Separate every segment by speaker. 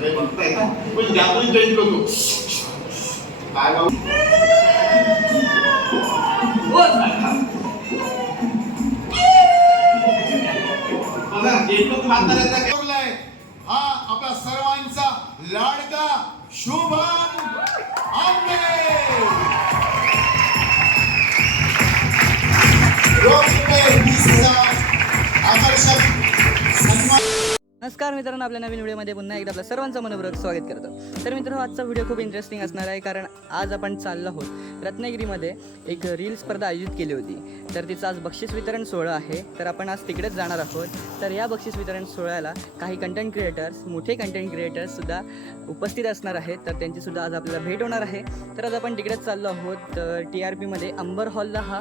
Speaker 1: सगळे बघताय पण जादू चेंज करतो काय बाबू हा आपला सर्वांचा लाडका शुभम आंबे आकर्षक सन्मान
Speaker 2: नमस्कार मित्रांनो आपल्या नवीन व्हिडिओमध्ये पुन्हा एकदा आपल्या सर्वांचं मनपूर्वक स्वागत करतो. तर मित्रांनो आजचा व्हिडिओ खूप इंटरेस्टिंग असणार आहे कारण आज आपण चाललो आहोत रत्नागिरीमध्ये एक रील स्पर्धा आयोजित केली होती. तर तिचं आज बक्षीस वितरण सोहळा आहे. तर आपण आज तिकडेच जाणार आहोत. तर या बक्षीस वितरण सोहळ्याला काही कंटेंट क्रिएटर्स मोठे कंटेंट क्रिएटर्ससुद्धा उपस्थित असणार आहेत. तर त्यांचीसुद्धा आज आपल्याला भेट होणार आहे. तर आज आपण तिकडेच चाललो आहोत. टी आर पीमध्ये अंबर हॉलला हा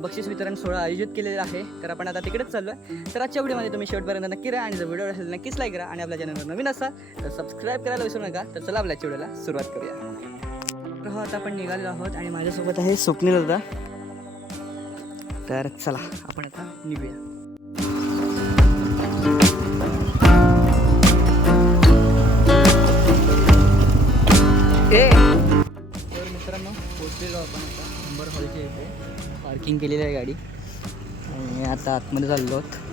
Speaker 2: बक्षीस वितरण सोहळा आयोजित केलेला आहे. तर आपण आता तिकडेच चाललो आहे तर आजच्या व्हिडिओमध्ये तुम्ही शेवटपर्यंत नक्की राहा आणि जर व्हिडिओ असेल नक्कीच लाईक करा आणि आपल्या चॅनलवर नवीन असा तर सबस्क्राईब करायला विसरू नका. तर चला आपल्या चिवड्याला सुरुवात करूया. तर हो आता आपण निघालेलो आहोत आणि माझ्यासोबत आहे स्वप्नील दादा. तर चला आपण आता निघूया. तर मित्रांनो पोचलेलो आपण आता अंबर हॉलच्या इथे. पार्किंग केलेली आहे गाडी. आणि आता आतमध्ये चाललो आहोत.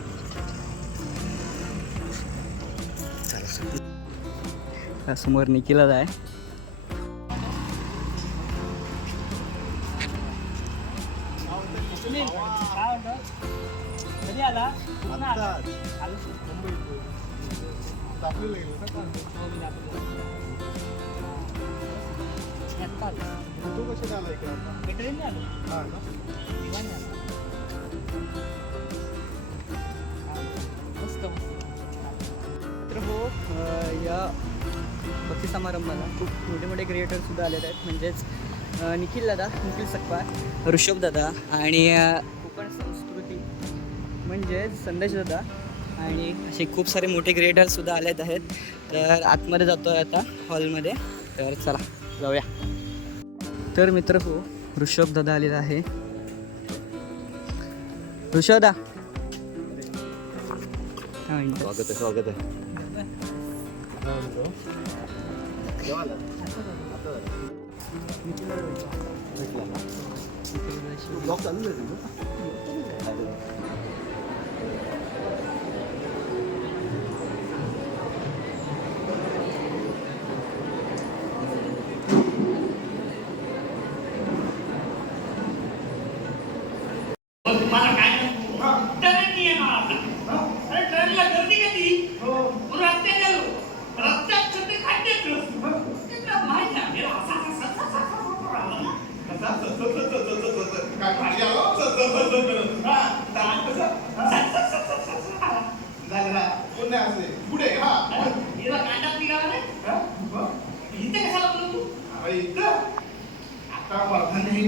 Speaker 2: चला, समोर निखिलच आहे.
Speaker 1: तू कशी आला इकडे?
Speaker 2: समारंभाला. खूप मोठे मोठे क्रिएटर सुद्धा आलेले आहेत. म्हणजेच निखिल दादा निखिल सकपाळ ऋषभ दादा आणि कोकण संस्कृती म्हणजेच संदेश दादा आणि असे खूप सारे मोठे क्रिएटर सुद्धा आलेत आहेत. तर आतमध्ये जातो आहे आता हॉलमध्ये तर चला जाऊया. तर मित्र हो ऋषभ दादा आलेला आहे. ऋषभ दा. काय म्हणतो
Speaker 1: स्वागत आहे स्वागत आहे. ब्लॉग चालू आहे तुझं
Speaker 3: मला काय ट्रेननी येणार आता अरे ट्रेनला गर्दी किती रस्ते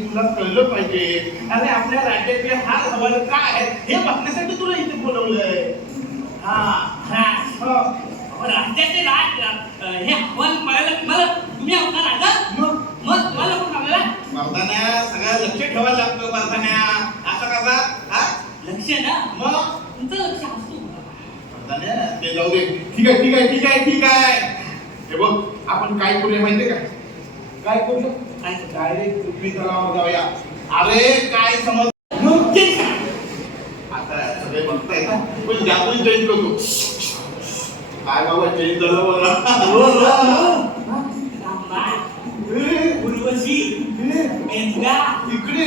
Speaker 1: तुला कळलं पाहिजे अरे आपल्या राज्यातले हा हवाल काय आहेत हे बघण्यासाठी तुला इथे बोलवलंय हा
Speaker 3: हा. राज्याचे राज हे हवाल पळायला मला तुम्ही आमचा राजा
Speaker 1: मग?
Speaker 3: मग मला कोण आपल्याला
Speaker 1: वर्धान्या सगळं लक्ष ठेवायला लागतं वर्धान्या असं कसा? हा?
Speaker 3: लक्ष ना?
Speaker 1: मग?
Speaker 3: तुमचं लक्ष असतो
Speaker 1: वर्धान्या ते जाऊ दे. ठीक आहे ठीक आहे ठीक आहे ठीक आहे. हे बघ आपण काय करूया माहितीये का? काय करूया
Speaker 3: काय?
Speaker 1: डायरेक्ट पृथ्वी तलावावर जाऊया. अरे काय समज? आता सगळे बघताय का पण जादू चेंज करतो काय बाबा चेंज झालं बघा
Speaker 3: उर्वशी
Speaker 1: ए,
Speaker 3: मेंढरा
Speaker 1: इकडे.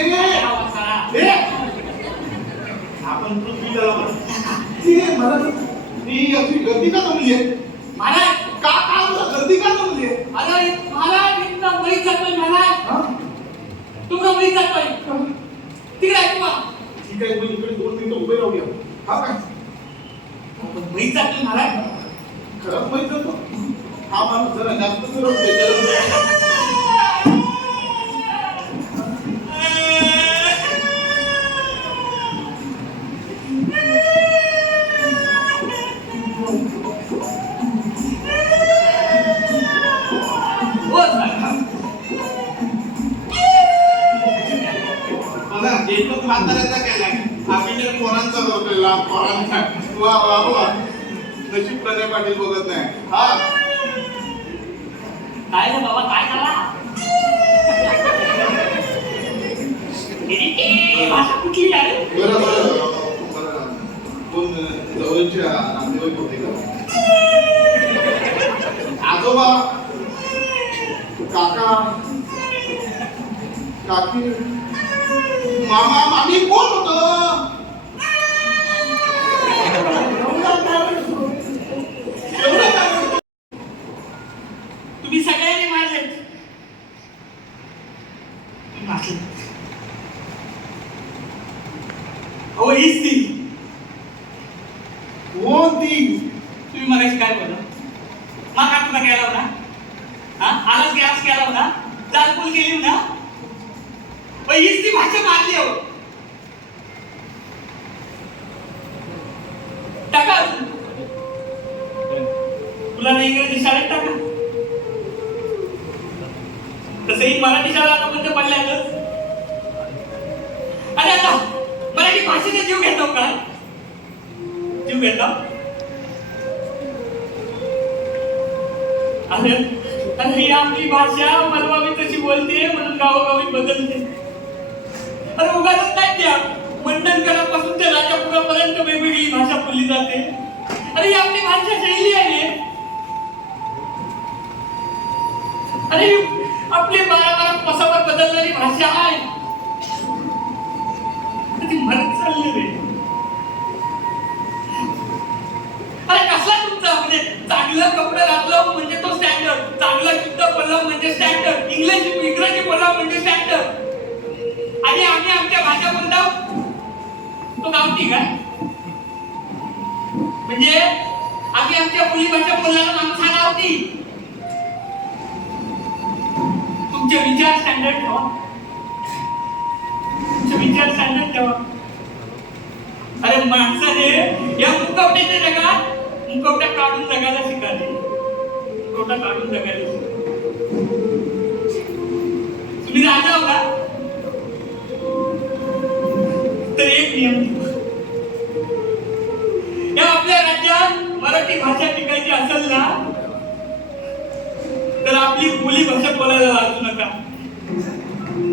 Speaker 1: आपण पृथ्वी मला अशी गर्दी का जमली आहे
Speaker 3: महाराज.
Speaker 1: का का गर्दी का जमली आहे
Speaker 3: अरे महाराज इथला बळी जातोय महाराज? तुमचा बळी जातोय तिकडे ऐकू
Speaker 1: ठीक आहे मग इकडे दोन मिनिटं उभे राहूया हा काय
Speaker 3: बळी जातोय महाराज
Speaker 1: खरंच माहीत जातो हा माणूस जरा जास्त फिरवते
Speaker 3: हो
Speaker 1: पोरांचा करतोय पोरांचा. वा वा वा. नशीब प्रणय पाटील बघत नाही. हा.
Speaker 3: काय रे बाबा काय झाला ही भाषा कुठली आहे
Speaker 4: बरं बरं बरं कोण जवळच्या नातेवाईक होते का आजोबा काका काकी मामा मामी कोण होत
Speaker 3: तुम्ही सगळ्यांनी मारले मारले हो हीच ती
Speaker 4: कोण ती
Speaker 3: तुम्ही मगाशी काय बोलला मग का तुला गेला होता? हा? आलाच गॅस केला होता? चालपूल गेली ना? हीच ती भाषा मारली हो टाका तुला नाही इंग्रजी शाळेत टाका. तसंही मराठी शाळा आता बंद पडल्यातच? अरे आता मराठी भाषेचा जीव घेतो का? जीव घेतो? अरे अरे ही आपली भाषा मलवावी तशी बोलते म्हणून गावोगावी बदलते. अरे उगाच नाही द्या मंडनकरापासून ते राजापुरापर्यंत वेगवेगळी भाषा बोलली जाते. अरे ही आपली भाषा शैली आहे. अरे आपली बारा बारा पसावर बदलणारी भाषा आहे. म्हणजे चांगलं कपडे घातलं म्हणजे तो स्टँडर्ड चांगलं युद्ध म्हणजे बोललं म्हणजे स्टँडर्ड इंग्लिश इंग्रजी बोलला म्हणजे स्टँडर्ड आणि आम्ही आमच्या भाषा बोलतो तो गावठी काय म्हणजे आम्ही आमच्या बोली भाषा बोलल्याला माणसा हा गावठी तुमचे विचार स्टँडर्ड ठेवा. तुमचे विचार स्टँडर्ड ठेवा. अरे माणसाने जगात काढून जगायला शिकाले मुकवटा काढून जगायला तुम्ही राजा होता तर एक नियम या आपल्या राज्यात मराठी भाषा टिकायची असेल ना तर आपली बोली भाषा बोलायला लागू नका.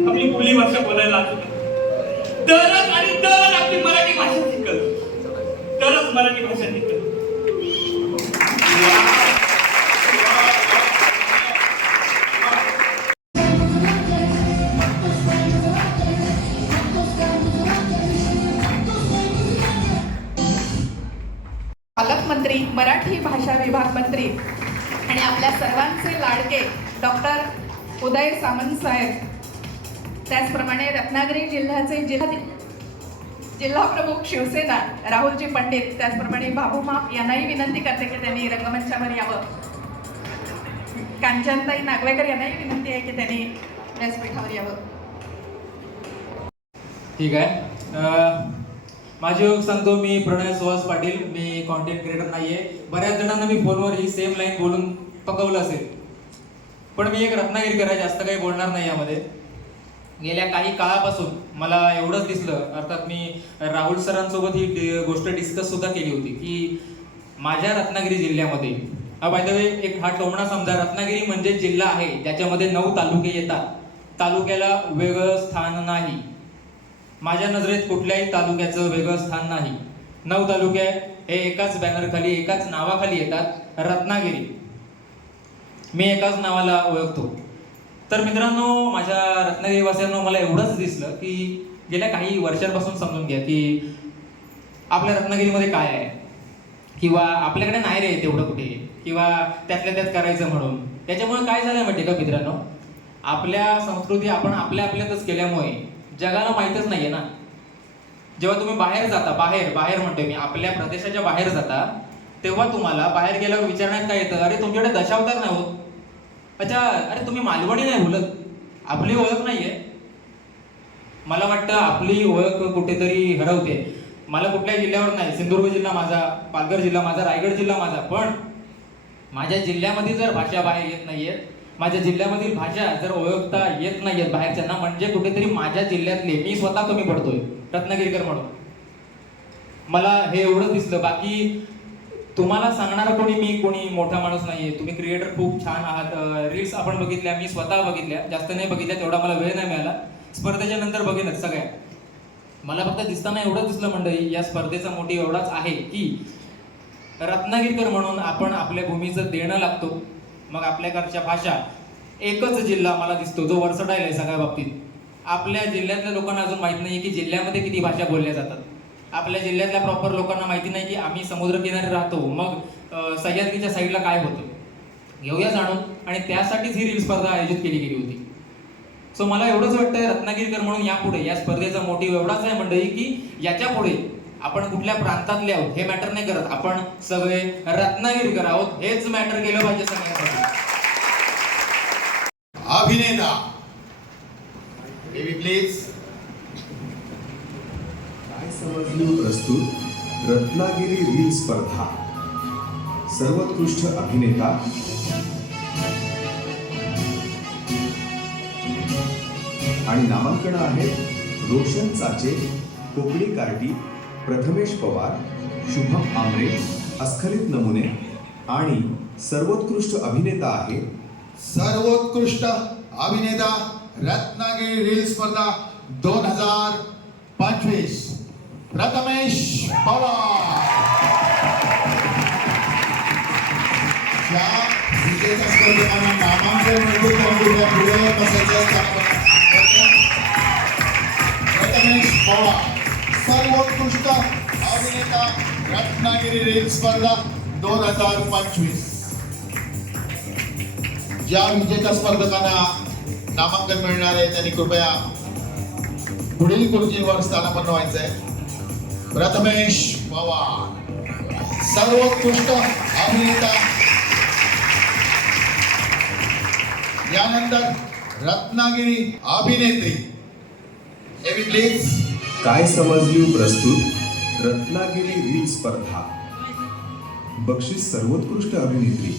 Speaker 3: आपली बोली भाषा बोलायला लागू नका. तरच आणि तरच आपली मराठी भाषा शिकल. तरच मराठी भाषा शिकल.
Speaker 5: उदय सामंत साहेब. त्याचप्रमाणे रत्नागिरी जिल्ह्याचे जिल्हा जिल्हा प्रमुख शिवसेना राहुलजी पंडित त्याचप्रमाणे बाबू माप यांनाही विनंती करते की त्यांनी रंगमंचावर यावं. कांचनताई नागवेकर यांनाही विनंती आहे की त्यांनी व्यासपीठावर यावं.
Speaker 6: ठीक आहे. माझी ओळख सांगतो मी प्रणय सुहास पाटील. मी कॉन्टेंट क्रिएटर आहे बऱ्याच जणांना मी फोनवर ही सेम लाईन बोलून पकवलं असेल. पण मी एक रत्नागिरीकर आहे जास्त काही बोलणार नाही यामध्ये. गेल्या काही काळापासून मला एवढंच दिसलं अर्थात मी राहुल सरांसोबत ही गोष्ट डिस्कस सुद्धा केली होती की माझ्या रत्नागिरी जिल्ह्यामध्ये हा बाय द वे एक हा टोमणा समजा रत्नागिरी म्हणजे जिल्हा आहे ज्याच्यामध्ये नऊ तालुके येतात. तालुक्याला वेगळं स्थान नाही. माझ्या नजरेत कुठल्याही तालुक्याचं वेगळं स्थान नाही. नऊ तालुके हे एकाच बॅनरखाली एकाच नावाखाली येतात रत्नागिरी. मी एकाच नावाला ओळखतो. तर मित्रांनो माझ्या रत्नागिरीवासियांनो मला एवढंच दिसलं की गेल्या काही वर्षांपासून समजून घ्या की आपल्या रत्नागिरीमध्ये काय आहे? किंवा आपल्याकडे नाही रे तेवढं कुठे? किंवा त्यातल्या त्यात करायचं म्हणून. त्याच्यामुळे काय झालं माहिती का मित्रांनो? आपल्या संस्कृती आपण आपल्या आपल्यातच केल्यामुळे जगाला माहीतच नाहीये ना. जेव्हा तुम्ही बाहेर जाता बाहेर बाहेर म्हणतोय मी आपल्या प्रदेशाच्या बाहेर जाता तेव्हा तुम्हाला बाहेर गेल्यावर विचारण्यात काय येतं? अरे तुमच्याकडे दशावतार नाही होत अच्छा अरे तुम्ही मालवणी नाही बोलत? आपली ओळख नाही आहे मला वाटतं आपली ओळख कुठेतरी हरवते मला कुठल्या जिल्ह्यावर नाही सिंधुदुर्ग जिल्हा माझा पालघर जिल्हा माझा रायगड जिल्हा माझा पण माझ्या जिल्ह्यामध्ये जर भाषा बाहेर येत नाही आहेत माझ्या जिल्ह्यामधील भाषा जर ओळखता येत नाही आहेत बाहेरच्यांना म्हणजे कुठेतरी माझ्या जिल्ह्यातले मी स्वतः कमी पडतोय रत्नागिरीकर म्हणून. मला हे एवढं दिसलं. बाकी तुम्हाला सांगणारा कोणी मी? कोणी मोठा माणूस नाहीये. तुम्ही क्रिएटर खूप छान आहात. रील्स आपण बघितल्या मी स्वतः बघितल्या. जास्त नाही बघितल्या तेवढा मला वेळ नाही मिळाला. स्पर्धेच्या नंतर बघेनच सगळ्या. मला फक्त दिसताना एवढंच दिसलं मंडळी या स्पर्धेचा मोठी एवढाच आहे की रत्नागिरीकर म्हणून आपण आपल्या भूमीचं देणं लागतो. मग आपल्याकडच्या भाषा एकच जिल्हा मला दिसतो जो वर्सटाईल आहे सगळ्या बाबतीत. आपल्या जिल्ह्यातल्या लोकांना अजून माहीत नाही की जिल्ह्यामध्ये किती भाषा बोलल्या जातात. आपल्या जिल्ह्यातल्या प्रॉपर लोकांना माहिती नाही की आम्ही समुद्रकिनारी राहतो. मग सह्याद्रीच्या साईडला काय होतं? घेऊया जाणून. आणि त्यासाठीच ही रील स्पर्धा आयोजित केली गेली होती. सो मला एवढंच वाटतंय रत्नागिरीकर म्हणून यापुढे या स्पर्धेचा मोटिव्ह एवढाच आहे मंडळी की याच्यापुढे आपण कुठल्या प्रांतातले आहोत हे मॅटर नाही करत. आपण सगळे रत्नागिरीकर आहोत. हेच मॅटर केलं पाहिजे सगळ्यासाठी.
Speaker 4: अभिनेता. प्लीज
Speaker 7: काय प्रस्तुत रत्नागिरी रील स्पर्धा. सर्वोत्कृष्ट अभिनेता. आणि नामांकन आहेत रोशन चाचे कोकणी कार्टी प्रथमेश पवार शुभम आमरे अस्खलित नमुने. आणि सर्वोत्कृष्ट अभिनेता आहे
Speaker 4: सर्वोत्कृष्ट अभिनेता रत्नागिरी रील स्पर्धा दोन हजार पंचवीस. प्रथमेश पवार या विजेत्या स्पर्धकांना नामांकन मंजूर करून दिल्या पुढे बसायचं स्थानापन्न. पवार सर्वोत्कृष्ट अभिनेता रत्नागिरी रेल स्पर्धा दोन हजार पंचवीस ज्या विजेत्या स्पर्धकांना नामांकन मिळणार आहे त्यांनी कृपया पुढील खुर्चीवर स्थानापन्न व्हायचं आहे प्रथमेश पवार. सर्वोत्कृष्ट अभिनेता. यानंतर रत्नागिरी अभिनेत्री. एवी प्लीज
Speaker 7: काय समजली प्रस्तुत? रत्नागिरी रील स्पर्धा. बक्षीस सर्वोत्कृष्ट अभिनेत्री.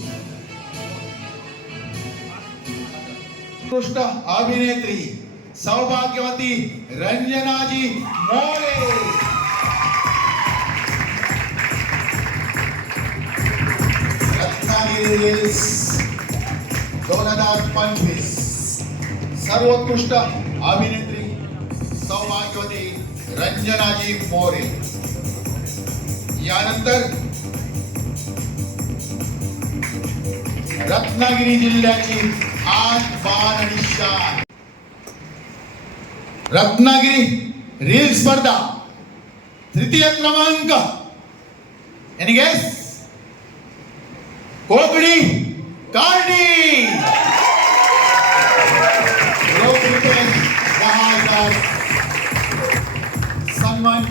Speaker 4: उत्कृष्ट अभिनेत्री. सौभाग्यवती रंजनाजी मोरे. रत्नागिरी दोन हजार पंचवीस सर्वोत्कृष्ट अभिनेत्री सौभाग्यवती रंजनाजी मोरे यानंतर रत्नागिरी जिल्ह्याची आठ बाण आणि शान रत्नागिरी रील स्पर्धा तृतीय क्रमांक एनी गेस कोकणी कार्डी रोख रुपये दहा हजार सन्मान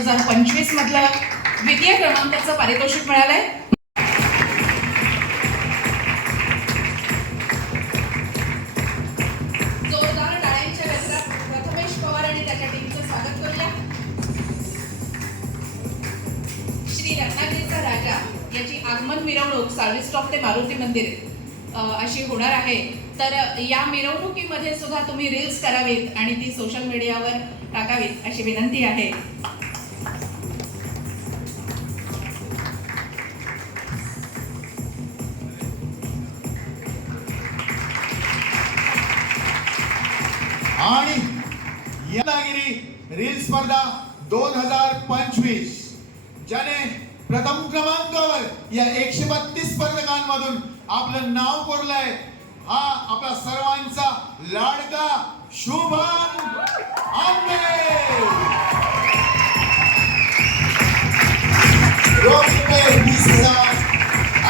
Speaker 5: हजार पंचवीस मधलं द्वितीय क्रमांकाचं पारितोषिक मिळालंय. जोरदार टाळ्यांच्या गजरात प्रथमेश पवार आणि त्याच्या टीमचं स्वागत करूया. श्री रत्नागिरीचा राजा याची आगमन मिरवणूक साळवी स्टॉप ते मारुती मंदिर अ, अशी होणार आहे. तर या मिरवणुकीमध्ये सुद्धा तुम्ही रील्स करावीत आणि ती सोशल मीडियावर टाकावीत अशी विनंती आहे.
Speaker 4: यनागिरी रील स्पर्धा दोन हजार पंचवीस ज्याने प्रथम क्रमांकावर या एकशे बत्तीस स्पर्धकांमधून आपलं नाव कोरलंय. हा आपला सर्वांचा लाडका शुभम आंबे.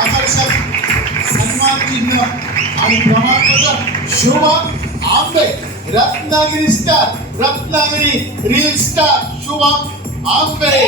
Speaker 4: आकर्षक सन्मान चिन्ह आणि क्रमांक Shubham Ambe. Ratnagiri star Ratnagiri reel star Shubham Ambe.